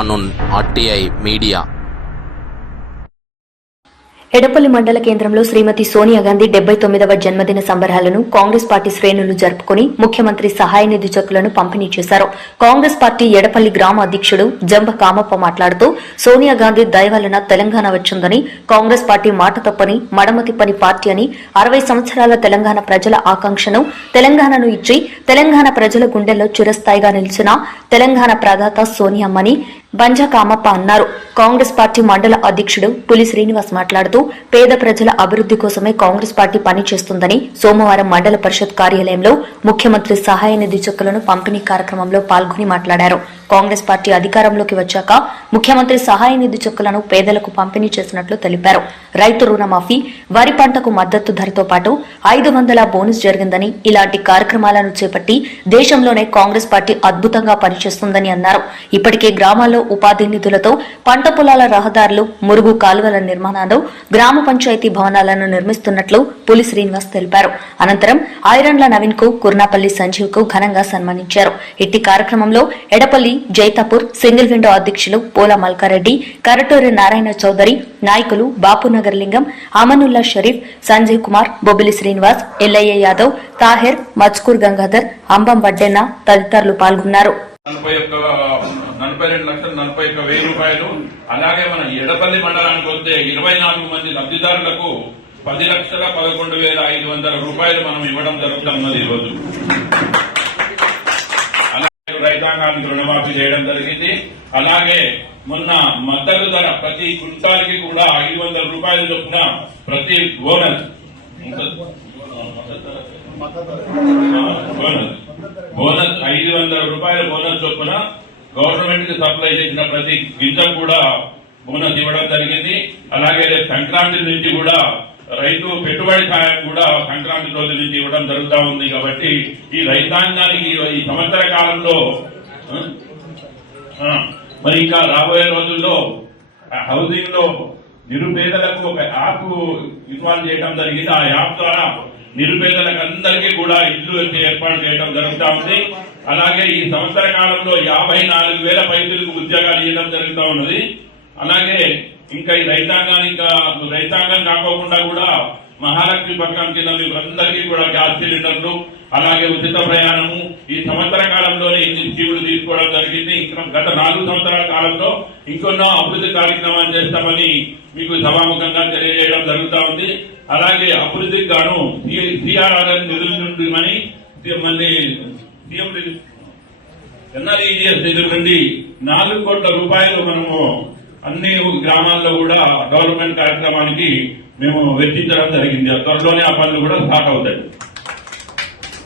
కానున్ RTI media. Edapalli మండల కేంద్రంలో శ్రీమతి సోనియా గాంధీ డెబ్బై తొమ్మిదవ జన్మదిన సంబరాలను కాంగ్రెస్ పార్టీ శ్రేణులు జరుపుకుని ముఖ్యమంత్రి సహాయ నిధి చెక్కులను పంపిణీ చేశారు. కాంగ్రెస్ పార్టీ ఎడపల్లి గ్రామ అధ్యక్షుడు జంబ కామప్ప మాట్లాడుతూ సోనియా గాంధీ దయ వలన తెలంగాణ వచ్చిందని కాంగ్రెస్ పార్టీ మాట తప్పని మడమ తిప్పని పార్టీ అని అరవై సంవత్సరాల తెలంగాణ ప్రజల ఆకాంక్షను తెలంగాణను ఇచ్చి తెలంగాణ ప్రజల గుండెల్లో చిరస్థాయిగా నిలిచిన తెలంగాణ ప్రదాత సోనియమ్మని బంజా కామప్ప అన్నారు. కాంగ్రెస్ పార్టీ మండల అధ్యక్షుడు పులి శ్రీనివాస్ మాట్లాడుతూ పేద ప్రజల అభివృద్ది కోసమే కాంగ్రెస్ పార్టీ పనిచేస్తుందని సోమవారం మండల పరిషత్ కార్యాలయంలో ముఖ్యమంత్రి సహాయ నిధి చెక్కులను పంపిణీ కార్యక్రమంలో పాల్గొని మాట్లాడారు. కాంగ్రెస్ పార్టీ అధికారంలోకి వచ్చాక ముఖ్యమంత్రి సహాయ నిధి చెక్కులను పేదలకు పంపిణీ చేసినట్లు తెలిపారు. రైతు రుణమాఫీ వరి పంటకు మద్దతు ధరతో పాటు ఐదు వందల బోనస్ జరిగిందని ఇలాంటి కార్యక్రమాలను చేపట్టి దేశంలోనే కాంగ్రెస్ పార్టీ అద్భుతంగా పనిచేస్తుందని అన్నారు. ఇప్పటికే గ్రామాల్లో ఉపాధి నిధులతో పంట పొలాల రహదారులు మురుగు కాలువల నిర్మాణాలు గ్రామ పంచాయతీ భవనాలను నిర్మిస్తున్నట్లు పులి శ్రీనివాస్ తెలిపారు. అనంతరం ఐరన్ల నవీన్కు కుర్నాపల్లి సంజీవ్కు ఘనంగా సన్మానించారు. ఇట్టి కార్యక్రమంలో ఎడపల్లి జైతాపూర్ సింగిల్ విండో అధ్యక్షులు పోల మల్కారెడ్డి కరటూరి నారాయణ చౌదరి నాయకులు బాపునగర్ లింగం అమనుల్లా షరీఫ్ సంజయ్ కుమార్ బొబ్బిలి శ్రీనివాస్ ఎల్లయ్య యాదవ్ తాహెర్ మజ్కూర్ గంగాధర్ అంబం వడ్డెన్న తదితరులు పాల్గొన్నారు. నలభై ఒక్క నలభై రెండు లక్షల నలభై ఒక్క వెయ్యి రూపాయలు అలాగే మన ఎడపల్లి మండలానికి వస్తే ఇరవై నాలుగు మంది లబ్ధిదారులకు పది లక్షల పదకొండు వేల ఐదు వందల రూపాయలు మనం ఇవ్వడం జరుగుతున్నది ఈరోజు అలాగే రైతాంగానికి రుణమాఫీ చేయడం జరిగింది. అలాగే మొన్న మద్దతు ధర ప్రతి కుంటాలకి కూడా ఐదు వందల రూపాయలు చొప్పున ప్రతి బోనస్ బోనస్ బోనస్ ఐదు వందల రూపాయల బోనస్ చొప్పున గవర్నమెంట్కి సప్లై చేసిన ప్రతి గింజ కూడా బోనస్ ఇవ్వడం జరిగింది. అలాగే రేపు సంక్రాంతి నుంచి కూడా రైతు పెట్టుబడి సాయం కూడా సంక్రాంతి రోజు నుంచి ఇవ్వడం జరుగుతూ ఉంది కాబట్టి ఈ రైతాంగానికి ఈ సంవత్సర కాలంలో మరి ఇంకా రాబోయే రోజుల్లో హౌసింగ్లో నిరుపేదలకు ఒక యాప్ ఇన్వాల్వ్ చేయడం జరిగింది. ఆ యాప్ ద్వారా నిరుపేదలకు అందరికీ కూడా ఇల్లు ఏర్పాటు చేయడం జరుగుతూ ఉంది. అలాగే ఈ సంవత్సర కాలంలో యాభై నాలుగు వేల పైసలకు ఉద్యోగాలు ఇవ్వడం జరుగుతూ ఉన్నది. అలాగే ఇంకా ఈ రైతాంగానికి ఇంకా రైతాంగం కాకోకుండా కూడా మహాలక్ష్మి పథకం కింద మీకు అందరికీ కూడా గ్యాస్ సిలిండర్లు అలాగే ఉచిత ప్రయాణము ఈ సంవత్సర కాలంలోనే ఇన్ని స్కీములు తీసుకోవడం జరిగింది. ఇంకా గత నాలుగు సంవత్సరాల కాలంలో ఇంకొన్నో అభివృద్ధి కార్యక్రమాలు చేస్తామని మీకు సభాముఖంగా తెలియజేయడం జరుగుతూ ఉంది. అలాగే అభివృద్ధికి గాను సిఆర్ఆర్ నిధుల నుండి మని మళ్ళీ సీఎం ఎన్ఆర్ఈజిఎస్ నిధుల నుండి నాలుగు కోట్ల రూపాయలు మనము అన్ని గ్రామాల్లో కూడా డెవలప్మెంట్ కార్యక్రమానికి మేము వెచ్చించడం జరిగింది. త్వరలోనే ఆ పనులు కూడా స్టార్ట్ అవుతాయి.